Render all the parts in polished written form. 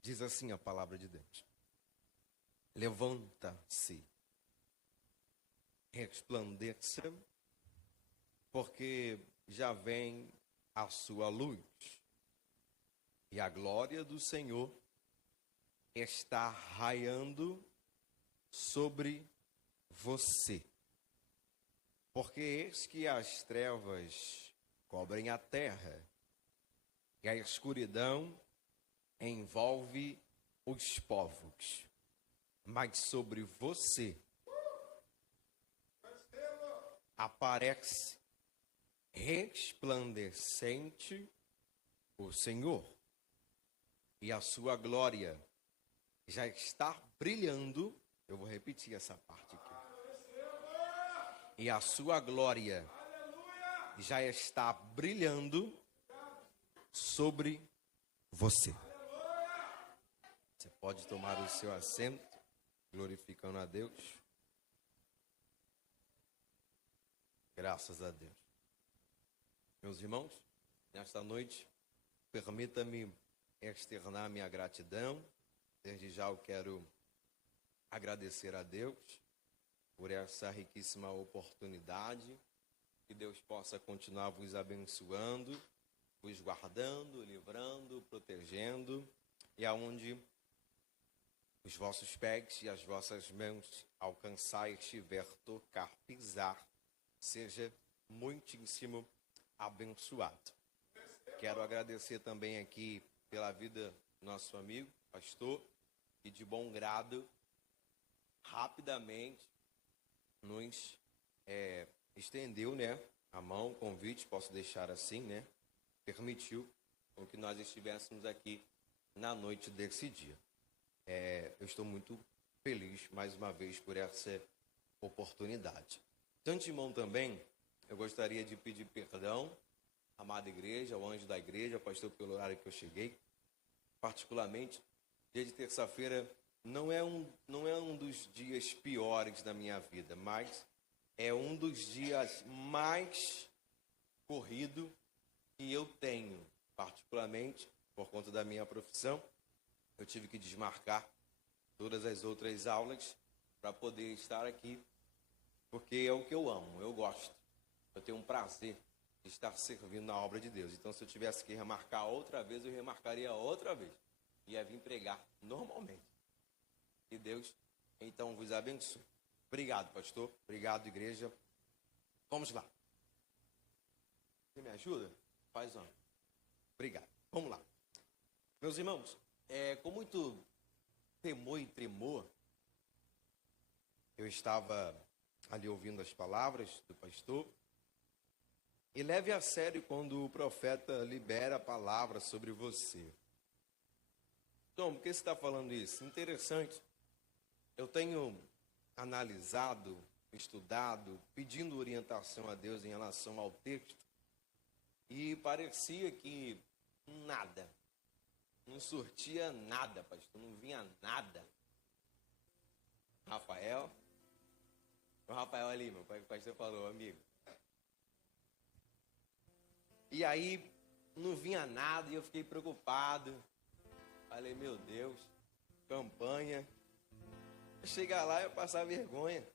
Diz assim a palavra de Deus: levanta-se, resplandeça, porque já vem a sua luz, e a glória do Senhor está raiando sobre você. Porque eis que as trevas cobrem a terra, e a escuridão envolve os povos. Mas sobre você aparece resplandecente o Senhor, e a sua glória já está brilhando. Eu vou repetir essa parte aqui. E a sua glória já está brilhando sobre você. Você pode tomar o seu assento, glorificando a Deus. Graças a Deus. Meus irmãos, nesta noite, permita-me externar minha gratidão. Desde já eu quero agradecer a Deus por essa riquíssima oportunidade. Que Deus possa continuar vos abençoando, vos guardando, livrando, protegendo, e aonde os vossos pés e as vossas mãos alcançar, estiver, tocar, pisar, seja muitíssimo abençoado. Quero agradecer também aqui pela vida do nosso amigo, pastor, que de bom grado, rapidamente, nos estendeu, a mão, o convite, posso deixar assim, permitiu com que nós estivéssemos aqui na noite desse dia. Eu estou muito feliz, mais uma vez, por essa oportunidade. De antemão também, eu gostaria de pedir perdão, amada igreja, ao anjo da igreja, pastor, pelo horário que eu cheguei. Particularmente, dia de terça-feira não é um dos dias piores da minha vida, mas é um dos dias mais corrido que eu tenho. Particularmente, por conta da minha profissão, eu tive que desmarcar todas as outras aulas para poder estar aqui, porque é o que eu amo, eu gosto. Eu tenho um prazer de estar servindo na obra de Deus. Então, se eu tivesse que remarcar outra vez, eu remarcaria outra vez. Ia vir pregar normalmente. E Deus, então, vos abençoe. Obrigado, pastor. Obrigado, igreja. Vamos lá. Você me ajuda? Faz uma. Obrigado. Vamos lá. Meus irmãos, com muito temor e tremor, eu estava ali ouvindo as palavras do pastor. E leve a sério quando o profeta libera a palavra sobre você. Tom, por que você está falando isso? Interessante. Eu tenho analisado, estudado, pedindo orientação a Deus em relação ao texto. E parecia que nada. Não surtia nada, pastor. Não vinha nada. Rafael. O Rafael ali, meu pai, o pastor falou, amigo. E aí, não vinha nada e eu fiquei preocupado. Falei, meu Deus, campanha. Chegar lá eu passar vergonha.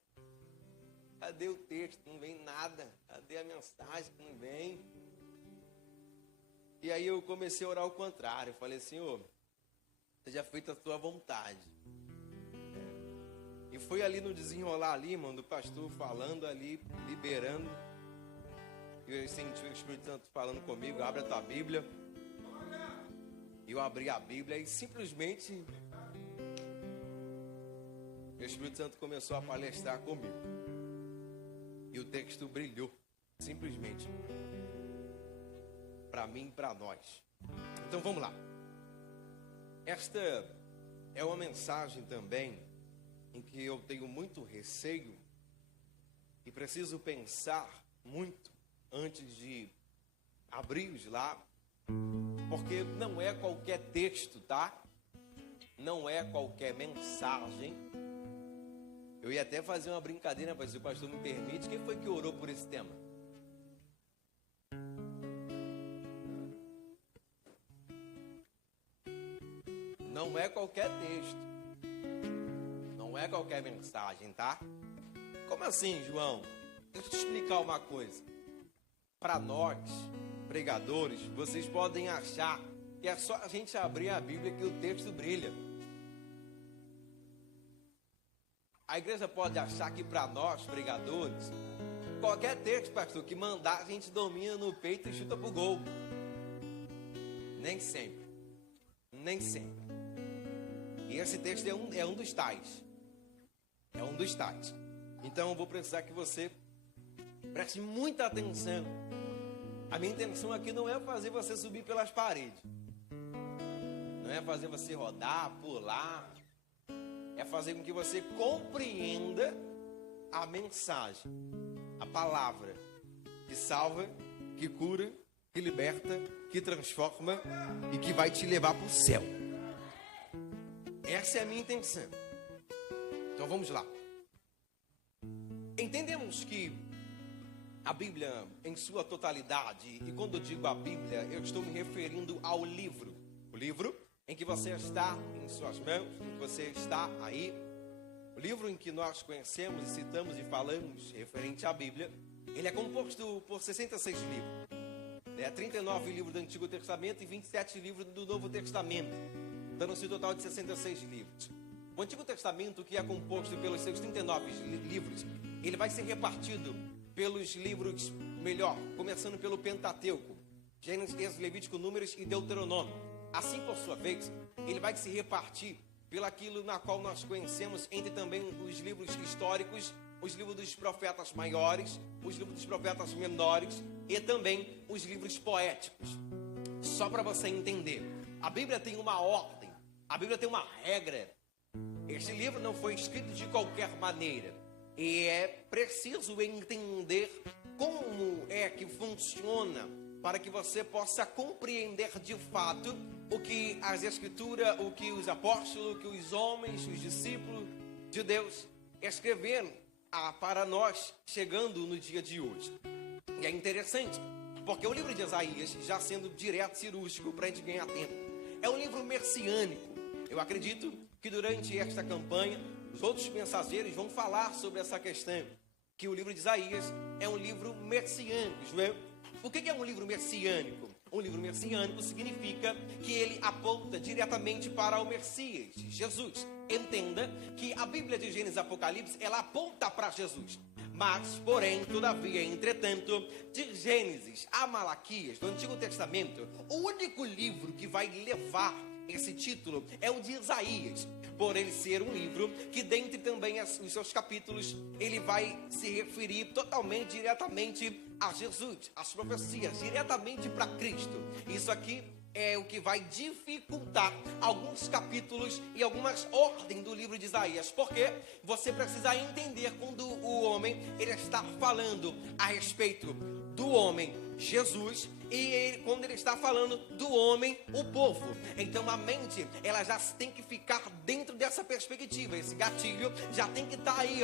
Cadê o texto? Não vem nada. Cadê a mensagem? Não vem. E aí eu comecei a orar ao contrário. Eu falei, Senhor, seja feita a tua vontade. E foi ali no desenrolar ali, mano, do pastor falando ali, liberando. Eu senti o Espírito Santo falando comigo, abre a tua Bíblia. Eu abri a Bíblia e simplesmente o Espírito Santo começou a palestrar comigo. E o texto brilhou, simplesmente. Para mim e para nós. Então vamos lá. Esta é uma mensagem também em que eu tenho muito receio e preciso pensar muito antes de abrir lá, porque não é qualquer texto, tá? Não é qualquer mensagem. Eu ia até fazer uma brincadeira, mas se o pastor me permite, quem foi que orou por esse tema? Não é qualquer texto. Não é qualquer mensagem, tá? Como assim, João? Deixa eu te explicar uma coisa. Para nós, pregadores, vocês podem achar que é só a gente abrir a Bíblia que o texto brilha. A igreja pode achar que para nós, pregadores, qualquer texto, pastor, que mandar, a gente domina no peito e chuta pro gol. Nem sempre. Nem sempre. E esse texto é um dos tais. É um dos tais. Então eu vou precisar que você preste muita atenção. A minha intenção aqui não é fazer você subir pelas paredes. Não é fazer você rodar, pular. É fazer com que você compreenda a mensagem, a palavra que salva, que cura, que liberta, que transforma e que vai te levar para o céu. Essa é a minha intenção. Então vamos lá. Entendemos que a Bíblia em sua totalidade, e quando eu digo a Bíblia, eu estou me referindo ao livro. O livro em que você está em suas mãos, em que você está aí. O livro em que nós conhecemos e citamos e falamos referente à Bíblia, ele é composto por 66 livros. 39 livros do Antigo Testamento e 27 livros do Novo Testamento, dando-se um total de 66 livros. O Antigo Testamento, que é composto pelos seus 39 livros, ele vai ser repartido pelos livros, começando pelo Pentateuco, Gênesis, Êxodo, Levítico, Números e Deuteronômio. Assim, por sua vez, ele vai se repartir pelaquilo na qual nós conhecemos entre também os livros históricos, os livros dos profetas maiores, os livros dos profetas menores e também os livros poéticos. Só para você entender, a Bíblia tem uma ordem, a Bíblia tem uma regra. Este livro não foi escrito de qualquer maneira. E é preciso entender como é que funciona para que você possa compreender de fato o que as Escrituras, o que os apóstolos, o que os homens, os discípulos de Deus escreveram para nós chegando no dia de hoje. E é interessante, porque o livro de Isaías, já sendo direto cirúrgico para a gente ganhar tempo, é um livro messiânico. Eu acredito que durante esta campanha, os outros mensageiros vão falar sobre essa questão, que o livro de Isaías é um livro messiânico, João. O que é um livro messiânico? Um livro messiânico significa que ele aponta diretamente para o Messias, Jesus. Entenda que a Bíblia de Gênesis e Apocalipse, ela aponta para Jesus. Mas, porém, todavia, entretanto, de Gênesis a Malaquias, do Antigo Testamento, o único livro que vai levar esse título é o de Isaías, por ele ser um livro que, dentre também os seus capítulos, ele vai se referir totalmente, diretamente a Jesus, as profecias, diretamente para Cristo. Isso aqui é o que vai dificultar alguns capítulos e algumas ordens do livro de Isaías, porque você precisa entender quando o homem ele está falando a respeito do homem Jesus, e quando ele está falando do homem, o povo. Então a mente, ela já tem que ficar dentro dessa perspectiva. Esse gatilho já tem que estar aí,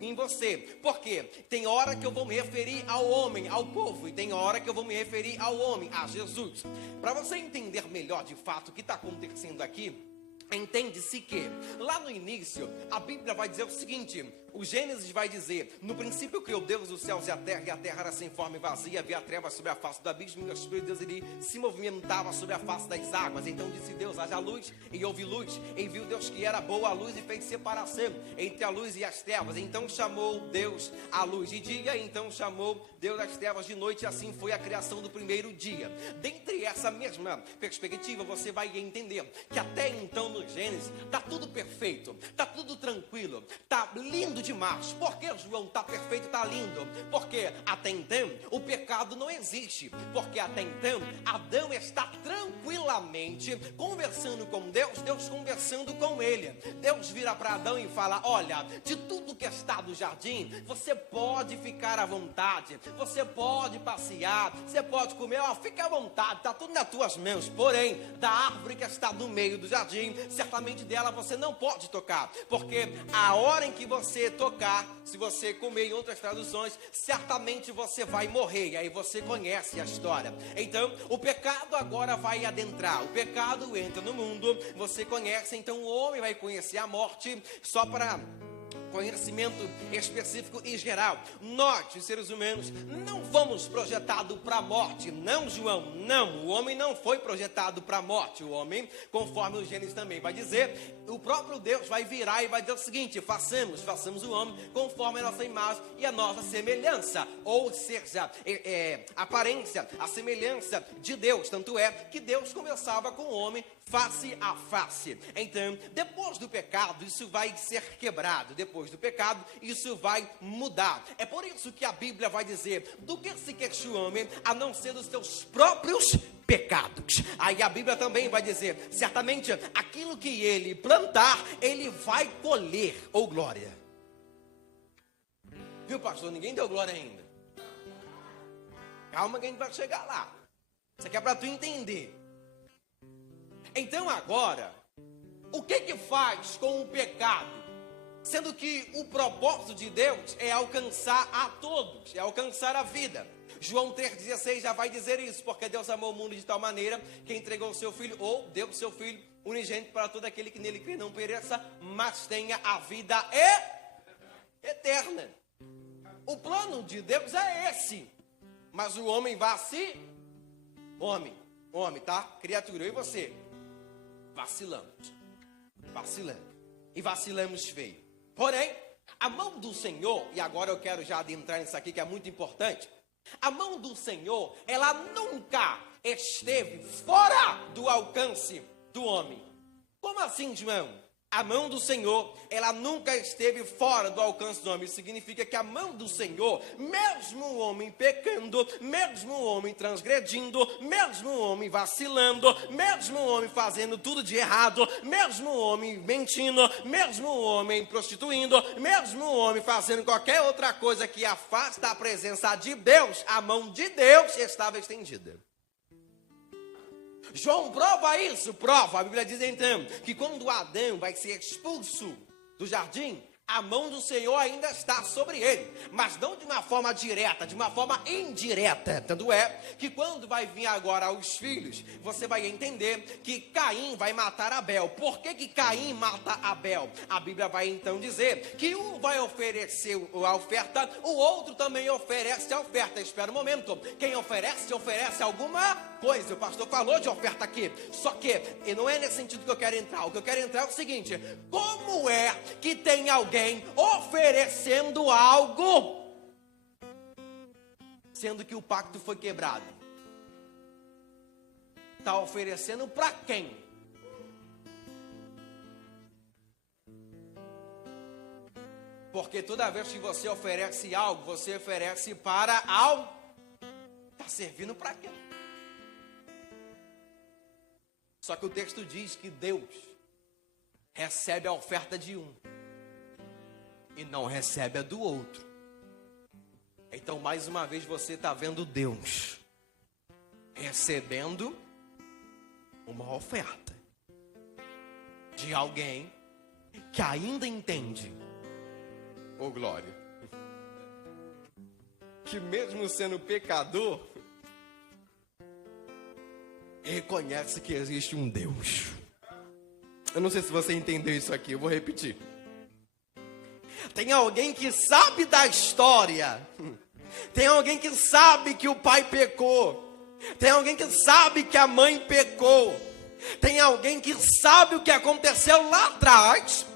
em você. Porque tem hora que eu vou me referir ao homem, ao povo, e tem hora que eu vou me referir ao homem, a Jesus. Para você entender melhor de fato o que está acontecendo aqui, entende-se que lá no início a Bíblia vai dizer o seguinte: o Gênesis vai dizer: no princípio criou Deus os céus e a terra era sem forma e vazia, havia trevas sobre a face do abismo, e o Espírito de Deus ele se movimentava sobre a face das águas. Então disse Deus: haja luz, e houve luz. Enviou Deus que era boa a luz e fez separação entre a luz e as trevas. Então chamou Deus a luz de dia, então chamou Deus as trevas de noite, e assim foi a criação do primeiro dia. Dentre essa mesma perspectiva, você vai entender que até então no Gênesis está tudo perfeito, está tudo tranquilo, está lindo demais. Por que, João, está perfeito, está lindo? Porque até então o pecado não existe, porque até então Adão está tranquilamente conversando com Deus, Deus conversando com ele. Deus vira para Adão e fala: olha, de tudo que está no jardim, você pode ficar à vontade, você pode passear, você pode comer, fica à vontade, está tudo nas tuas mãos. Porém, da árvore que está no meio do jardim, certamente dela você não pode tocar, porque a hora em que você você tocar, se você comer, em outras traduções, certamente você vai morrer. E aí você conhece a história. Então, o pecado agora vai adentrar. O pecado entra no mundo, você conhece. Então, o homem vai conhecer a morte. Só para conhecimento específico e geral, note, os seres humanos não fomos projetados para a morte. Não, João, não, o homem não foi projetado para a morte. O homem, conforme o Gênesis também vai dizer, o próprio Deus vai virar e vai dizer o seguinte: façamos o homem conforme a nossa imagem e a nossa semelhança, ou seja, aparência, a semelhança de Deus. Tanto é que Deus conversava com o homem face a face. Então, depois do pecado, isso vai ser quebrado. Depois do pecado, isso vai mudar. É por isso que a Bíblia vai dizer: do que se queixa o homem, a não ser dos seus próprios pecados. Aí a Bíblia também vai dizer: certamente aquilo que ele plantar, ele vai colher, ou glória. Viu, pastor? Ninguém deu glória ainda. Calma que a gente vai chegar lá. Isso aqui é para tu entender. Então agora, o que faz com o pecado? Sendo que o propósito de Deus é alcançar a todos, é alcançar a vida. João 3,16 já vai dizer isso: porque Deus amou o mundo de tal maneira que entregou o seu Filho, ou deu o seu Filho unigênito, para todo aquele que nele crê não pereça, mas tenha a vida eterna. O plano de Deus é esse. Mas o homem vai homem, tá? Criatura, eu e você vacilamos. E vacilamos feio. Porém, a mão do Senhor, e agora eu quero já adentrar nisso aqui que é muito importante. A mão do Senhor, ela nunca esteve fora do alcance do homem. Como assim, João? A mão do Senhor, ela nunca esteve fora do alcance do homem. Isso significa que a mão do Senhor, mesmo o homem pecando, mesmo o homem transgredindo, mesmo o homem vacilando, mesmo o homem fazendo tudo de errado, mesmo o homem mentindo, mesmo o homem prostituindo, mesmo o homem fazendo qualquer outra coisa que afasta a presença de Deus, a mão de Deus estava estendida. João prova isso, prova. A Bíblia diz então que quando Adão vai ser expulso do jardim, a mão do Senhor ainda está sobre ele, mas não de uma forma direta, de uma forma indireta. Tanto é que quando vai vir agora os filhos, você vai entender que Caim vai matar Abel. Por que Caim mata Abel? A Bíblia vai então dizer que um vai oferecer a oferta, o outro também oferece a oferta. Espera um momento, quem oferece alguma coisa. O pastor falou de oferta aqui, só que e não é nesse sentido que eu quero entrar. O que eu quero entrar é o seguinte: como é que tem alguém oferecendo algo, sendo que o pacto foi quebrado? Está oferecendo para quem? Porque toda vez que você oferece algo, você oferece para algo. Está servindo para quem? Só que o texto diz que Deus recebe a oferta de um e não recebe a do outro. Então, mais uma vez, você está vendo Deus recebendo uma oferta de alguém que ainda entende, ô glória, que mesmo sendo pecador, reconhece que existe um Deus. Eu não sei se você entendeu isso aqui, eu vou repetir. Tem alguém que sabe da história. Tem alguém que sabe que o pai pecou. Tem alguém que sabe que a mãe pecou. Tem alguém que sabe o que aconteceu lá atrás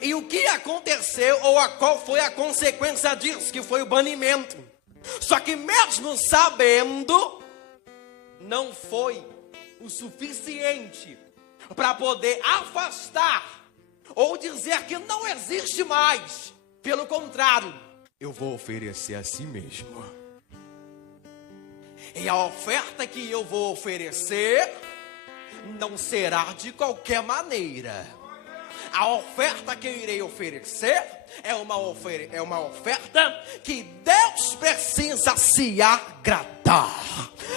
e o que aconteceu, ou qual foi a consequência disso, que foi o banimento. Só que mesmo sabendo, não foi o suficiente para poder afastar ou dizer que não existe mais. Pelo contrário, eu vou oferecer a si mesmo. E a oferta que eu vou oferecer não será de qualquer maneira. A oferta que eu irei oferecer é uma oferta que Deus precisa se agradar.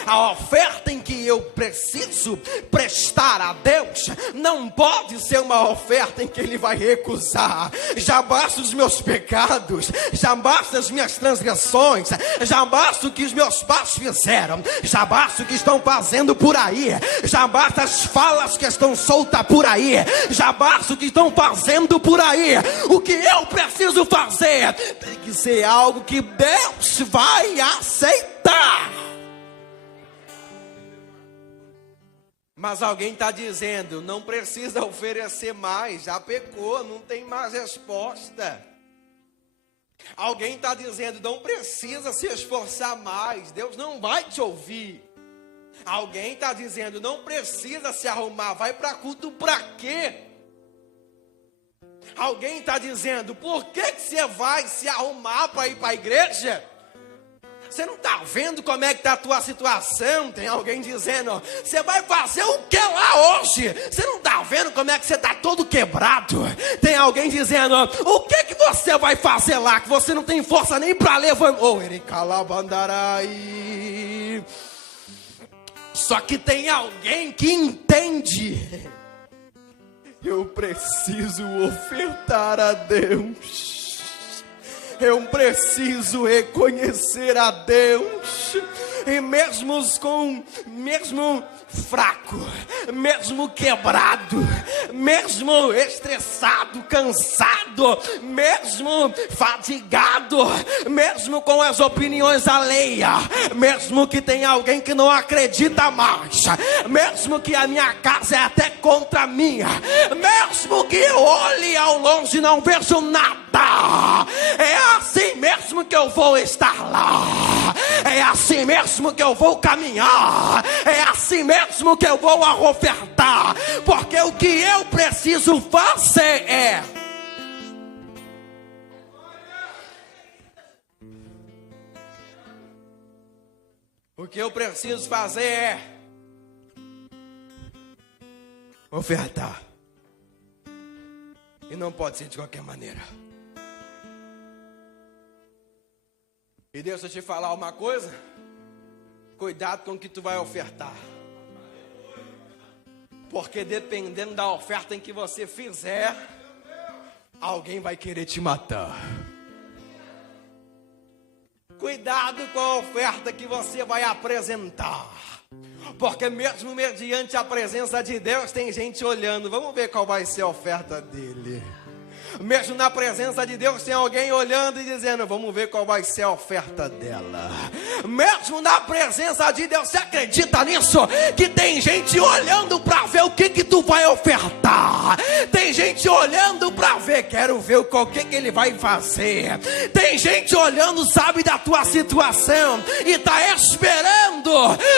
A oferta em que eu preciso prestar a Deus não pode ser uma oferta em que Ele vai recusar. Já basta os meus pecados, já basta as minhas transgressões, já basta o que os meus pais fizeram, já basta o que estão fazendo por aí, já basta as falas que estão soltas por aí, já basta o que estão fazendo por aí. O que eu preciso fazer tem que ser algo que Deus vai aceitar. Mas alguém está dizendo, não precisa oferecer mais, já pecou, não tem mais resposta. Alguém está dizendo, não precisa se esforçar mais, Deus não vai te ouvir. Alguém está dizendo, não precisa se arrumar, vai para culto para quê? Alguém está dizendo, por que você vai se arrumar para ir para a igreja? Você não está vendo como é que está a tua situação? Tem alguém dizendo, você vai fazer o que lá hoje? Você não está vendo como é que você está todo quebrado? Tem alguém dizendo, o que você vai fazer lá? Que você não tem força nem para levantar. Oh, Ericalabandarai. Só que tem alguém que entende. Eu preciso ofertar a Deus. Eu preciso reconhecer a Deus. E mesmo fraco, mesmo quebrado, mesmo estressado, cansado, mesmo fadigado, mesmo com as opiniões alheias, mesmo que tenha alguém que não acredita mais, mesmo que a minha casa é até contra mim, mesmo que eu olhe ao longe e não vejo nada, é assim mesmo que eu vou estar lá, é assim mesmo que eu vou caminhar, é assim mesmo que eu vou ofertar, porque o que eu preciso fazer é ofertar. E não pode ser de qualquer maneira. E deixa eu te falar uma coisa. Cuidado com o que tu vai ofertar. Porque dependendo da oferta em que você fizer, alguém vai querer te matar. Cuidado com a oferta que você vai apresentar. Porque mesmo mediante a presença de Deus, tem gente olhando. Vamos ver qual vai ser a oferta dele. Mesmo na presença de Deus, tem alguém olhando e dizendo, vamos ver qual vai ser a oferta dela. Mesmo na presença de Deus, você acredita nisso? Que tem gente olhando para ver o que tu vai ofertar. Tem gente olhando para ver, quero ver o que ele vai fazer. Tem gente olhando, sabe da tua situação e tá esperando.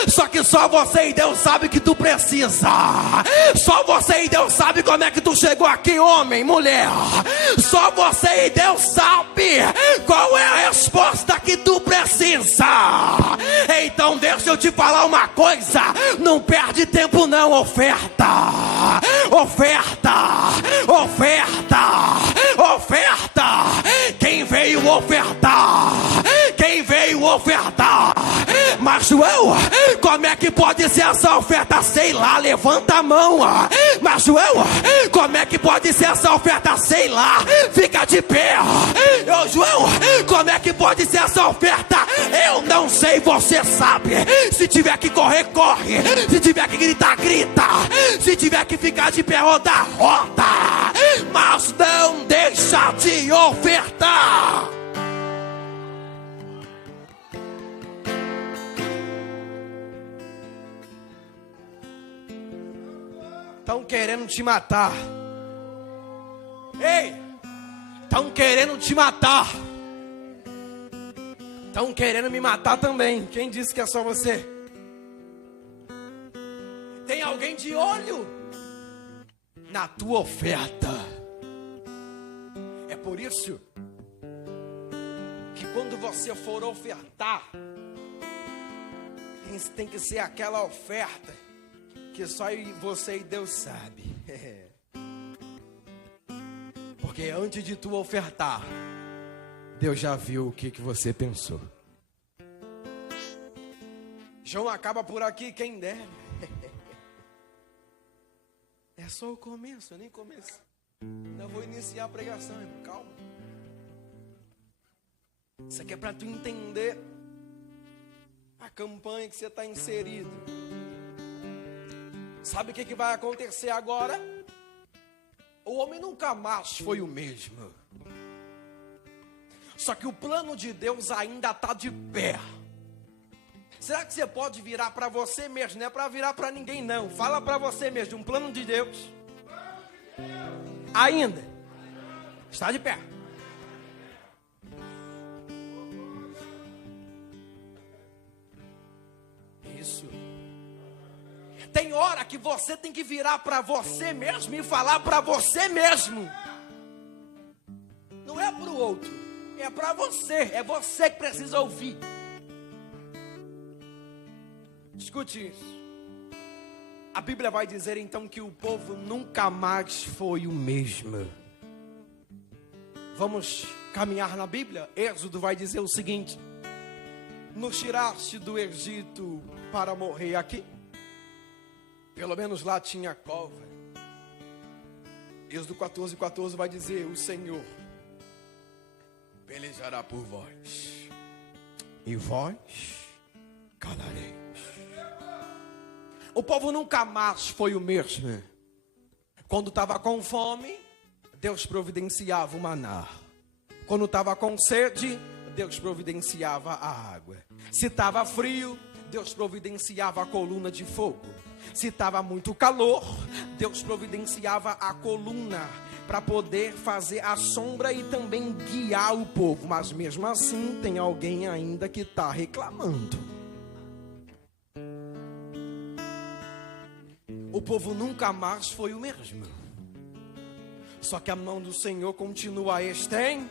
Só que só você e Deus sabe que tu precisa. Só você e Deus sabe como é que tu chegou aqui, homem, mulher. Só você e Deus sabe qual é a resposta que tu precisa. Então deixa eu te falar uma coisa, não perde tempo não, oferta, oferta, oferta, oferta. Quem veio ofertar? Quem veio ofertar? Mas João, como é que pode ser essa oferta? Sei lá, levanta a mão. Mas João, como é que pode ser essa oferta? Sei lá, fica de pé. Ô João, como é que pode ser essa oferta? Eu não sei, você sabe. Se tiver que correr, corre. Se tiver que gritar, grita. Se tiver que ficar de pé, roda, roda. Mas não deixa de ofertar. Estão querendo te matar. Ei, estão querendo te matar. Estão querendo me matar também. Quem disse que é só você? Tem alguém de olho na tua oferta. É por isso que quando você for ofertar, tem que ser aquela oferta que só você e Deus sabe. Porque antes de tu ofertar, Deus já viu o que você pensou. João acaba por aqui, quem dera. É só o começo, eu nem comecei. Ainda vou iniciar a pregação, irmão, calma. Isso aqui é para tu entender a campanha que você está inserido. Sabe o que vai acontecer agora? O homem nunca mais foi o mesmo. Só que o plano de Deus ainda está de pé. Será que você pode virar para você mesmo? Não é para virar para ninguém não. Fala para você mesmo, um plano de Deus ainda está de pé. Isso. Tem hora que você tem que virar para você mesmo e falar para você mesmo. Não é para o outro, é para você. É você que precisa ouvir. Escute isso. A Bíblia vai dizer então que o povo nunca mais foi o mesmo. Vamos caminhar na Bíblia. Êxodo vai dizer o seguinte: nos tiraste do Egito para morrer aqui. Pelo menos lá tinha cova. Êxodo 14:14 vai dizer: o Senhor pelejará por vós, e vós calareis. O povo nunca mais foi o mesmo. Quando estava com fome, Deus providenciava o maná. Quando estava com sede, Deus providenciava a água. Se estava frio, Deus providenciava a coluna de fogo. Se estava muito calor, Deus providenciava a coluna para poder fazer a sombra e também guiar o povo. Mas mesmo assim, tem alguém ainda que está reclamando. O povo nunca mais foi o mesmo. Só que a mão do Senhor continua estendida.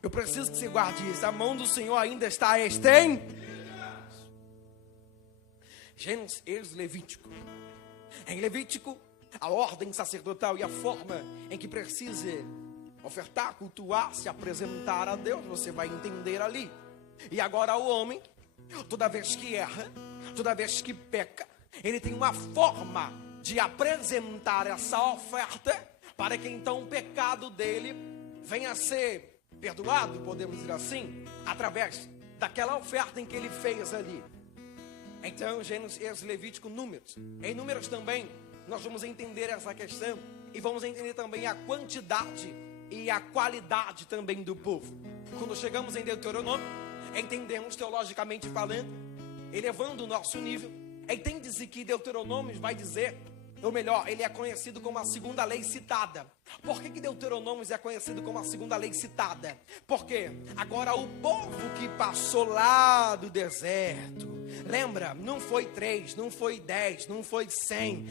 Eu preciso que você guarde isso. A mão do Senhor ainda está estendida. Gênesis, Levítico. Em Levítico, a ordem sacerdotal e a forma em que precisa ofertar, cultuar, se apresentar a Deus, você vai entender ali. E agora o homem, toda vez que erra, toda vez que peca, ele tem uma forma de apresentar essa oferta para que então o pecado dele venha a ser perdoado, podemos dizer assim, através daquela oferta em que ele fez ali. Então, Gênesis, Levítico, Números. Em Números também, nós vamos entender essa questão e vamos entender também a quantidade e a qualidade também do povo. Quando chegamos em Deuteronômio, entendemos teologicamente falando, elevando o nosso nível. Entende-se que Deuteronômio vai dizer, ou melhor, ele é conhecido como a segunda lei citada. Por que Deuteronômio é conhecido como a segunda lei citada? Porque agora o povo que passou lá do deserto, lembra, não foi 3, não foi 10, não foi 100,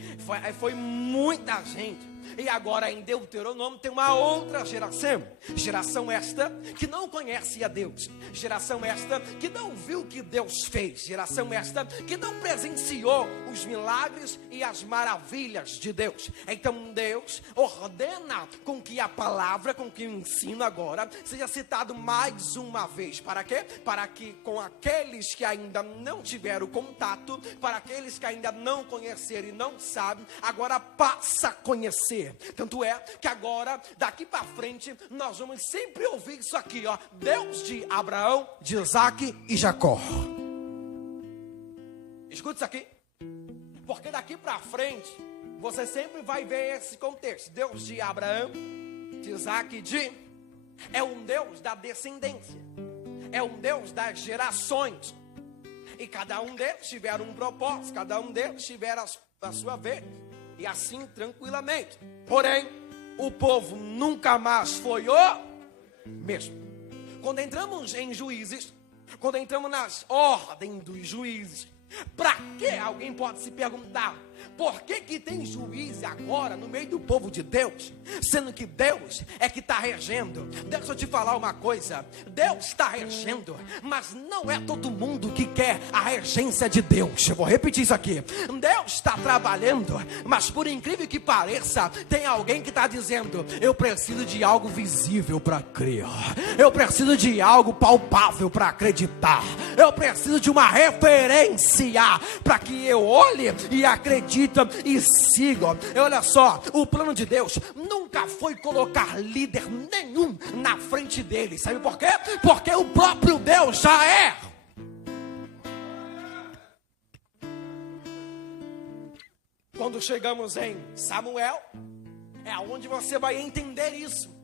foi muita gente. E agora em Deuteronômio tem uma outra geração. Geração esta que não conhece a Deus. Geração esta que não viu o que Deus fez. Geração esta que não presenciou os milagres e as maravilhas de Deus. Então Deus ordena com que a palavra, com que o ensino agora seja citado mais uma vez. Para quê? Para que com aqueles que ainda não tiveram contato, para aqueles que ainda não conheceram e não sabem, agora passa a conhecer. Tanto é que agora, daqui para frente, nós vamos sempre ouvir isso aqui, ó. Deus de Abraão, de Isaac e Jacó. Escuta isso aqui. Porque daqui para frente, você sempre vai ver esse contexto. Deus de Abraão, de Isaac e de... É um Deus da descendência. É um Deus das gerações. E cada um deles tiver um propósito. Cada um deles tiver a sua vez. E assim tranquilamente. Porém, o povo nunca mais foi o mesmo. Quando entramos em Juízes, quando entramos nas ordens dos juízes, Para que? Alguém pode se perguntar. Por que tem juiz agora no meio do povo de Deus? Sendo que Deus é que está regendo. Deixa eu te falar uma coisa. Deus está regendo, mas não é todo mundo que quer a regência de Deus. Eu vou repetir isso aqui. Deus está trabalhando, mas por incrível que pareça, tem alguém que está dizendo: eu preciso de algo visível para crer. Eu preciso de algo palpável para acreditar. Eu preciso de uma referência para que eu olhe e acredite e sigam. Olha só, o plano de Deus nunca foi colocar líder nenhum na frente dele. Sabe por quê? Porque o próprio Deus já é. Quando chegamos em Samuel, é onde você vai entender isso.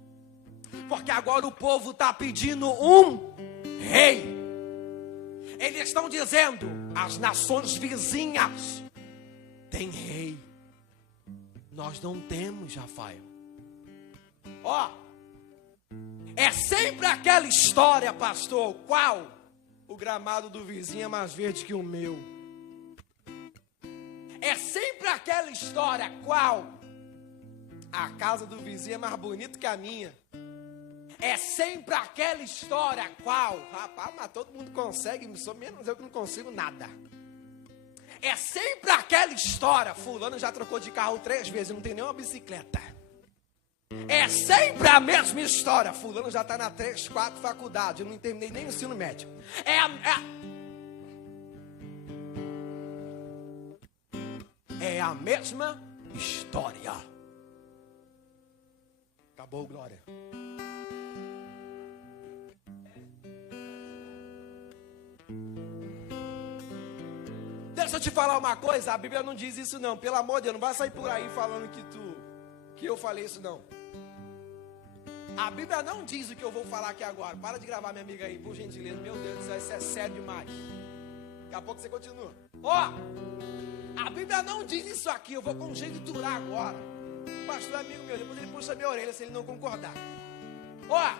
Porque agora o povo está pedindo um rei. Eles estão dizendo: as nações vizinhas tem rei, nós não temos, Rafael. Ó, é sempre aquela história, pastor, qual? O gramado do vizinho é mais verde que o meu. É sempre aquela história, qual? A casa do vizinho é mais bonita que a minha. É sempre aquela história, qual? Rapaz, mas todo mundo consegue, só menos eu que não consigo nada. É sempre aquela história: fulano já trocou de carro 3 vezes, não tem nenhuma bicicleta. É sempre a mesma história: fulano já está na 3, 4 faculdades, eu não terminei nem o ensino médio. É a mesma história. Acabou, Glória. Deixa eu te falar uma coisa, a Bíblia não diz isso não. Pelo amor de Deus, não vai sair por aí falando que eu falei isso não. A Bíblia não diz o que eu vou falar aqui agora. Para de gravar, minha amiga aí, por gentileza. Meu Deus do céu, isso é sério demais. Daqui a pouco você continua. Ó, a Bíblia não diz isso aqui. Eu vou conjecturar agora. O pastor é amigo meu, depois ele puxa minha orelha se ele não concordar. Ó,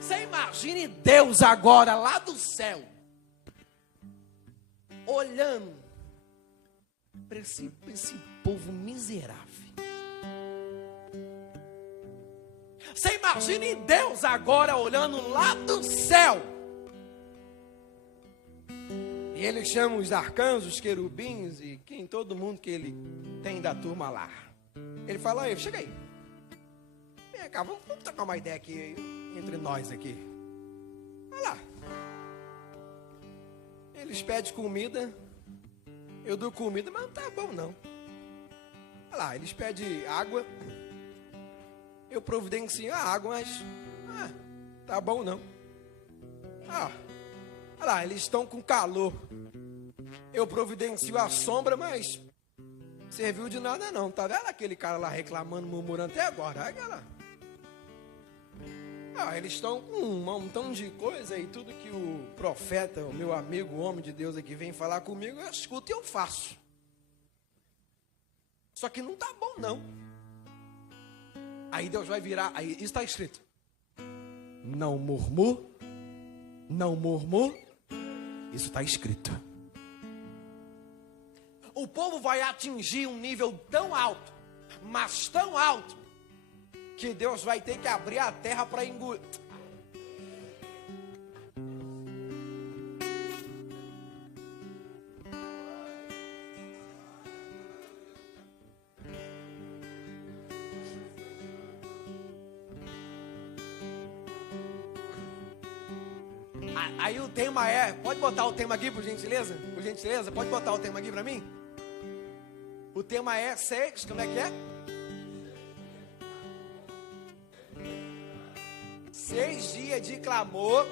você imagine Deus agora lá do céu, olhando para esse povo miserável. Você imagine Deus agora olhando lá do céu. E ele chama os arcanjos, os querubins e quem, todo mundo que ele tem da turma lá. Ele fala: aí, chega aí. Vem cá, vamos trocar uma ideia aqui entre nós aqui. Olha lá. Eles pedem comida, eu dou comida, mas não tá bom não. Olha lá, eles pedem água, eu providencio a água, mas tá bom não. Olha lá, eles estão com calor, eu providencio a sombra, mas serviu de nada não. Tá vendo aquele cara lá reclamando, murmurando até agora? Olha lá. Eles estão com um montão de coisa e tudo que o profeta, o meu amigo, o homem de Deus aqui vem falar comigo, eu escuto e eu faço. Só que não tá bom não. Aí Deus vai virar, aí isso está escrito: não murmur, não murmur. Isso está escrito. O povo vai atingir um nível tão alto, mas tão alto, que Deus vai ter que abrir a terra para engolir. Aí o tema é, pode botar o tema aqui por gentileza? Por gentileza, pode botar o tema aqui para mim? O tema é 6, como é que é? 6 dias de clamor.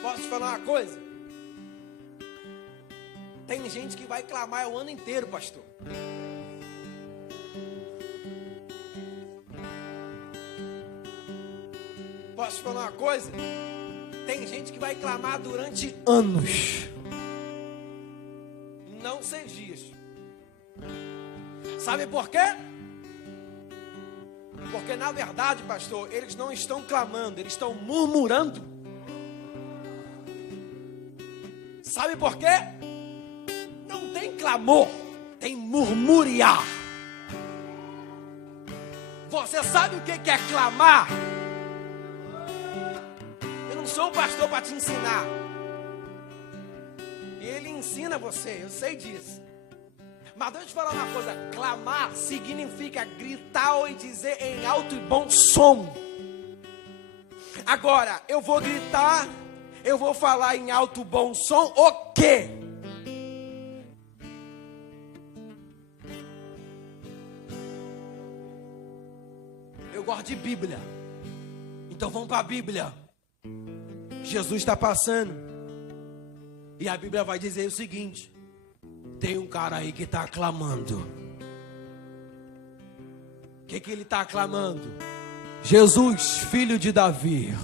Posso te falar uma coisa? Tem gente que vai clamar o ano inteiro, pastor. Posso te falar uma coisa? Tem gente que vai clamar durante anos, não 6 dias. Sabe por quê? Porque na verdade, pastor, eles não estão clamando, eles estão murmurando. Sabe por quê? Não tem clamor, tem murmuriar. Você sabe o que é clamar? Eu não sou um pastor para te ensinar. Ele ensina você, eu sei disso. Mas deixa eu te falar uma coisa. Clamar significa gritar ou dizer em alto e bom som. Agora, eu vou gritar, eu vou falar em alto e bom som o quê? Eu gosto de Bíblia. Então vamos para a Bíblia. Jesus está passando. E a Bíblia vai dizer o seguinte: tem um cara aí que está clamando. O que ele está clamando? Jesus, filho de Davi.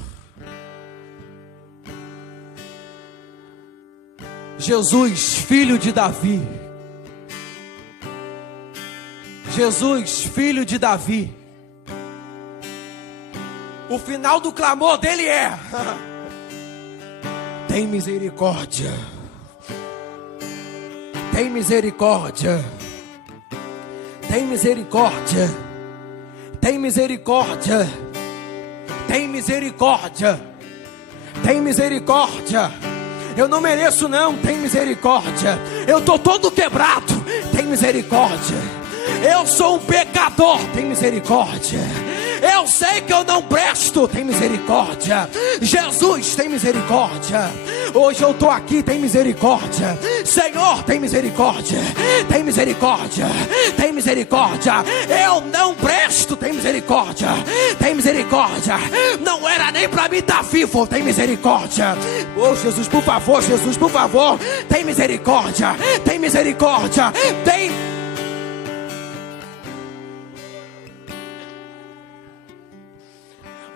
Jesus, filho de Davi. Jesus, filho de Davi. O final do clamor dele é: tem misericórdia. Tem misericórdia. Tem misericórdia. Tem misericórdia. Tem misericórdia. Tem misericórdia. Eu não mereço não, tem misericórdia. Eu estou todo quebrado, tem misericórdia. Eu sou um pecador, tem misericórdia. Eu sei que eu não presto, tem misericórdia. Jesus, tem misericórdia. Hoje eu estou aqui, tem misericórdia. Senhor, tem misericórdia. Tem misericórdia. Tem misericórdia. Eu não presto, tem misericórdia. Tem misericórdia. Não era nem para mim estar vivo, tem misericórdia. Oh Jesus, por favor, Jesus, por favor. Tem misericórdia. Tem misericórdia. Tem.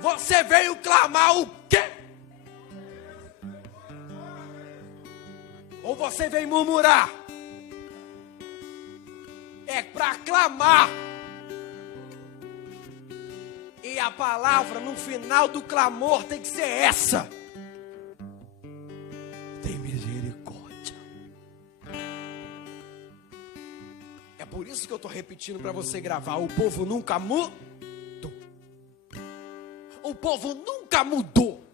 Você veio clamar o quê? Ou você veio murmurar? É para clamar. E a palavra no final do clamor tem que ser essa: tem misericórdia. É por isso que eu estou repetindo para você gravar. O povo nunca mudou. O povo nunca mudou.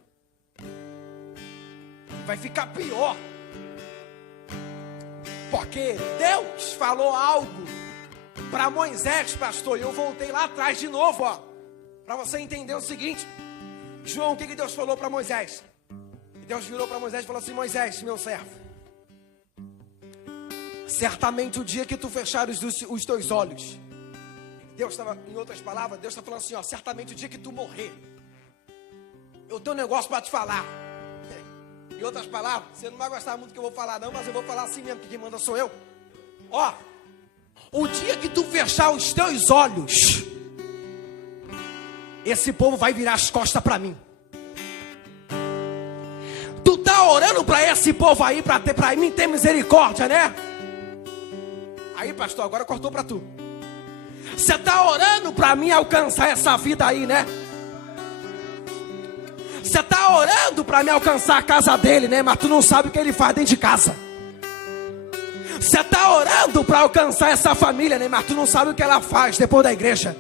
Vai ficar pior. Porque Deus falou algo para Moisés, pastor. E eu voltei lá atrás de novo, ó, para você entender o seguinte. João, o que Deus falou para Moisés? Deus virou para Moisés e falou assim: Moisés, meu servo, certamente o dia que tu fechares os teus olhos. Deus estava, em outras palavras, Deus está falando assim, ó: certamente o dia que tu morrer, eu tenho um negócio para te falar. Em outras palavras, você não vai gostar muito do que eu vou falar não, mas eu vou falar assim mesmo, que quem manda sou eu. Ó, o dia que tu fechar os teus olhos, esse povo vai virar as costas para mim. Tu tá orando para esse povo aí, para mim ter misericórdia, né? Aí, pastor, agora cortou para tu. Você tá orando para mim alcançar essa vida aí, né? Você está orando para me alcançar a casa dele, né? Mas tu não sabe o que ele faz dentro de casa. Você está orando para alcançar essa família, né? Mas tu não sabe o que ela faz depois da igreja.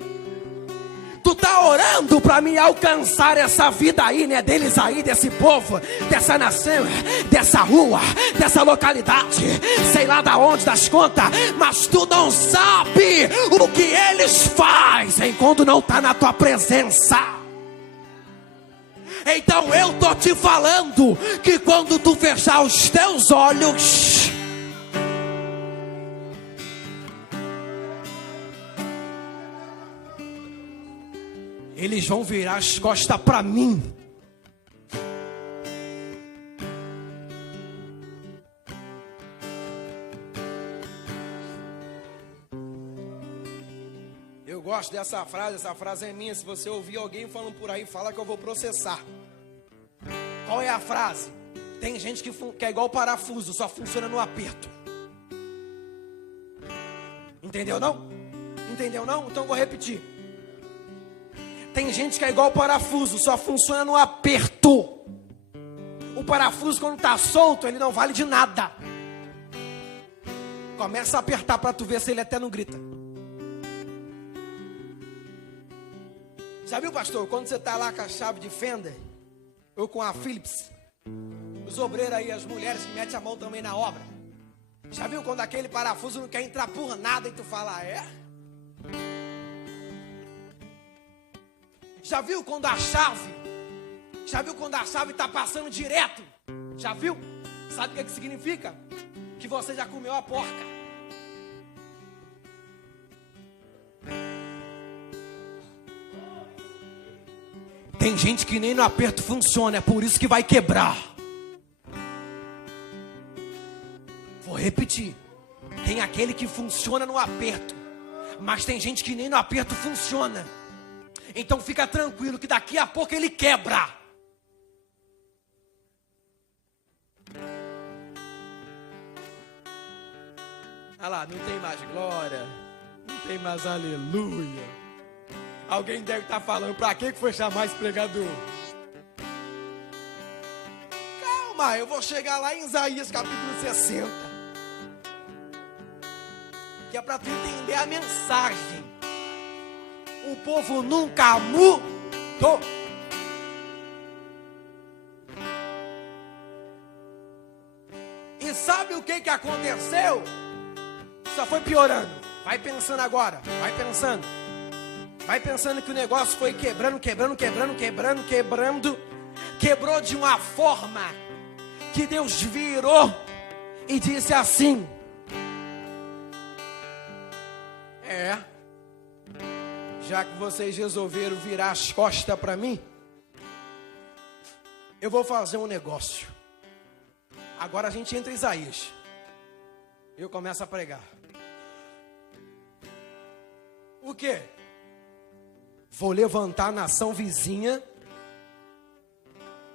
Tu está orando para me alcançar essa vida aí, né? Deles aí, desse povo, dessa nação, dessa rua, dessa localidade, sei lá da onde, das contas. Mas tu não sabe o que eles fazem quando não está na tua presença. Então eu tô te falando que quando tu fechar os teus olhos, eles vão virar as costas para mim. Eu gosto dessa frase, essa frase é minha. Se você ouvir alguém falando por aí, fala que eu vou processar. Qual é a frase? Tem gente que é igual parafuso, só funciona no aperto. Entendeu não? Entendeu não? Então eu vou repetir. Tem gente que é igual parafuso, só funciona no aperto. O parafuso quando está solto, ele não vale de nada. Começa a apertar para tu ver se ele até não grita. Já viu, pastor, quando você está lá com a chave de fenda, ou com a Phillips, os obreiros aí, as mulheres que metem a mão também na obra, já viu quando aquele parafuso não quer entrar por nada e tu fala, é? Já viu quando a chave está passando direto? Já viu? Sabe o que significa? Que você já comeu a porca. Tem gente que nem no aperto funciona, é por isso que vai quebrar. Vou repetir. Tem aquele que funciona no aperto, mas tem gente que nem no aperto funciona. Então fica tranquilo que daqui a pouco ele quebra. Olha lá, não tem mais glória, não tem mais aleluia. Alguém deve estar falando, pra que foi chamar esse pregador? Calma, eu vou chegar lá em Isaías capítulo 60. Que é para tu entender a mensagem. O povo nunca mudou. E sabe o que aconteceu? Só foi piorando. Vai pensando agora, vai pensando. Vai pensando que o negócio foi quebrando. Quebrou de uma forma que Deus virou e disse assim: já que vocês resolveram virar as costas para mim, eu vou fazer um negócio. Agora a gente entra em Isaías. Eu começo a pregar. O quê? Vou levantar a nação vizinha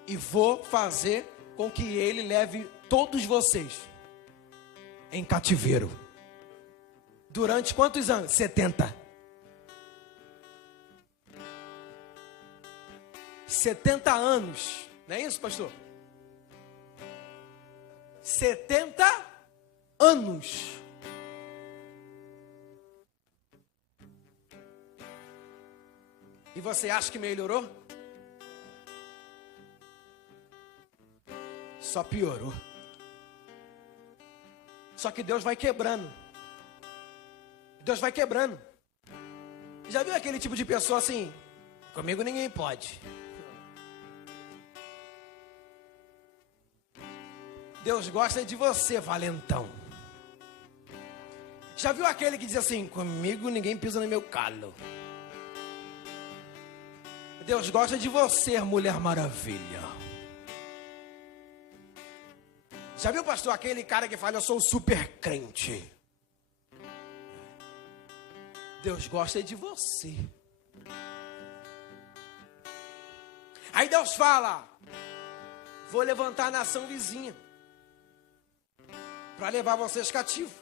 e vou fazer com que ele leve todos vocês em cativeiro. Durante quantos anos? 70. 70 anos. Não é isso, pastor? 70 anos. E você acha que melhorou? Só piorou. Só que Deus vai quebrando. Deus vai quebrando. Já viu aquele tipo de pessoa assim? Comigo ninguém pode. Deus gosta de você, valentão. Já viu aquele que diz assim: comigo ninguém pisa no meu calo. Deus gosta de você, Mulher Maravilha. Já viu, pastor, aquele cara que fala: eu sou super crente. Deus gosta de você. Aí Deus fala: vou levantar a nação vizinha para levar vocês cativos.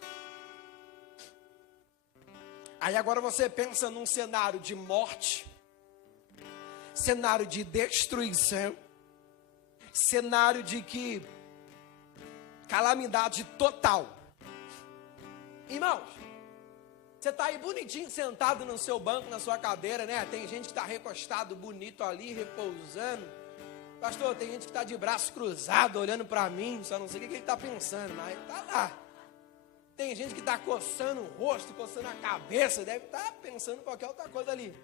Aí agora você pensa num cenário de morte, cenário de destruição, cenário de que calamidade total. Irmãos, você está aí bonitinho sentado no seu banco, na sua cadeira, né? Tem gente que está recostado bonito ali, repousando. Pastor, tem gente que está de braço cruzado, olhando para mim, só não sei o que ele está pensando, mas está lá. Tem gente que está coçando o rosto, coçando a cabeça, deve estar pensando qualquer outra coisa ali.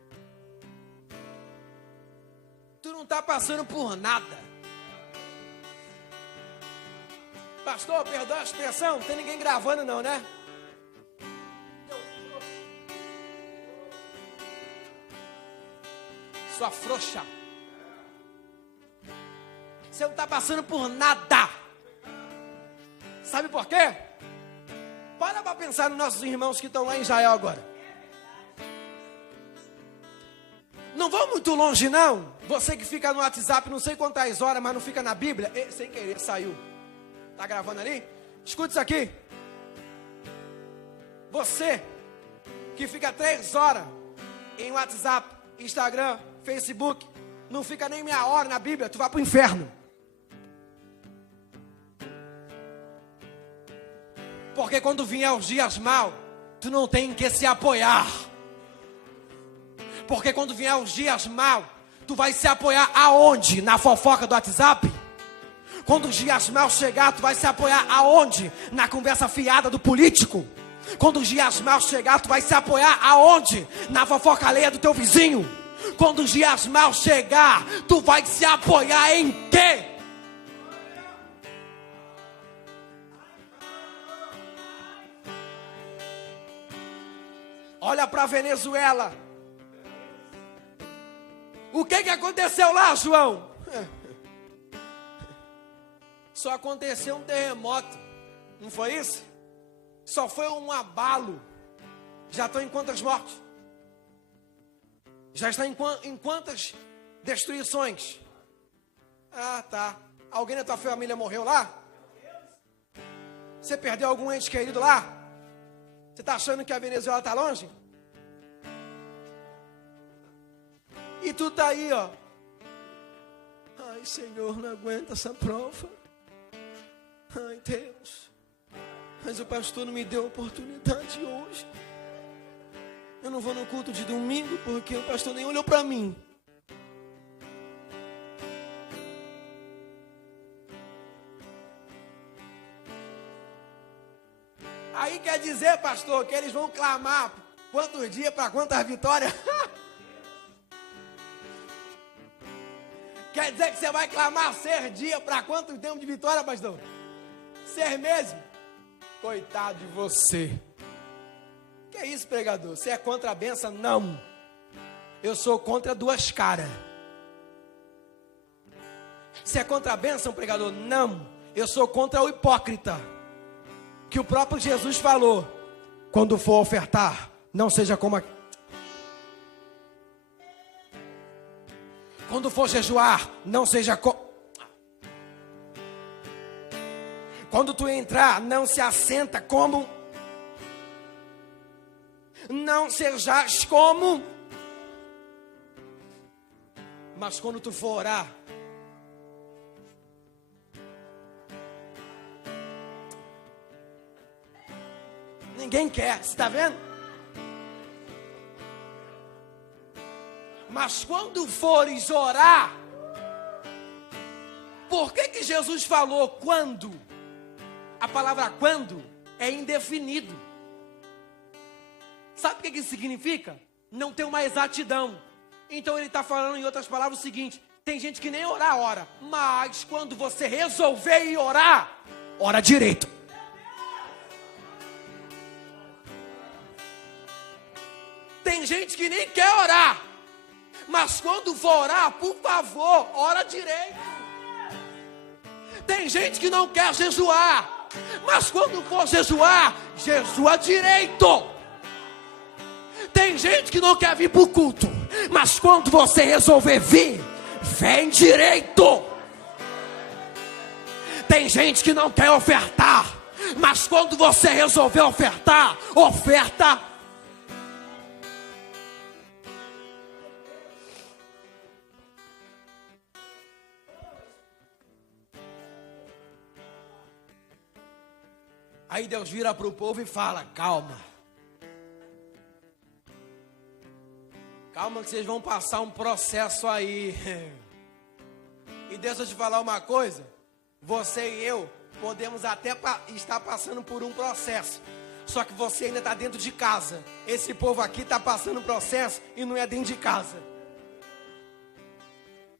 Tu não está passando por nada. Pastor, perdoa a expressão, não tem ninguém gravando não, né? Sua frouxa. Você não está passando por nada. Sabe por quê? Para pensar nos nossos irmãos que estão lá em Israel agora. Não vão muito longe não. Você que fica no WhatsApp não sei quantas horas, mas não fica na Bíblia. Sem querer, saiu. Tá gravando ali? Escuta isso aqui. Você que fica 3 horas em WhatsApp, Instagram, Facebook, não fica nem meia hora na Bíblia, tu vai pro inferno. Porque quando vier os dias maus, tu não tem em que se apoiar. Porque quando vier os dias maus, tu vai se apoiar aonde? Na fofoca do WhatsApp? Quando os dias maus chegar, tu vai se apoiar aonde? Na conversa fiada do político? Quando os dias maus chegar, tu vai se apoiar aonde? Na fofoca alheia do teu vizinho? Quando os dias maus chegar, tu vai se apoiar em quê? Olha para a Venezuela. O que aconteceu lá, João? Só aconteceu um terremoto. Não foi isso? Só foi um abalo. Já estão em quantas mortes? Já está em quantas destruições? Ah, tá. Alguém da tua família morreu lá? Você perdeu algum ente querido lá? Você está achando que a Venezuela está longe? E tu tá aí, ó. Ai, Senhor, não aguento essa prova. Ai, Deus. Mas o pastor não me deu oportunidade hoje. Eu não vou no culto de domingo porque o pastor nem olhou para mim. Aí quer dizer, pastor, que eles vão clamar quantos dias para quantas vitórias? Quer dizer que você vai clamar ser dia para quanto tempo de vitória, pastor? Ser mesmo? Coitado de você. Que é isso, pregador? Você é contra a bênção? Não. Eu sou contra duas caras. Você é contra a bênção, pregador? Não. Eu sou contra o hipócrita. Que o próprio Jesus falou. Quando for ofertar, não seja como quando for jejuar, não seja quando tu entrar, não se assenta como, não sejas como, mas quando tu for orar, ninguém quer, você está vendo? Mas quando fores orar, por que Jesus falou quando? A palavra quando é indefinido. Sabe o que isso significa? Não tem uma exatidão. Então ele está falando em outras palavras o seguinte: tem gente que nem orar ora, mas quando você resolver ir orar, ora direito. Tem gente que nem quer orar, mas quando for orar, por favor, ora direito. Tem gente que não quer jejuar, mas quando for jejuar, jejua direito. Tem gente que não quer vir para o culto, mas quando você resolver vir, vem direito. Tem gente que não quer ofertar, mas quando você resolver ofertar, oferta. Aí Deus vira para o povo e fala: calma. Calma que vocês vão passar um processo aí. E deixa eu te falar uma coisa. Você e eu podemos até estar passando por um processo. Só que você ainda está dentro de casa. Esse povo aqui está passando um processo e não é dentro de casa.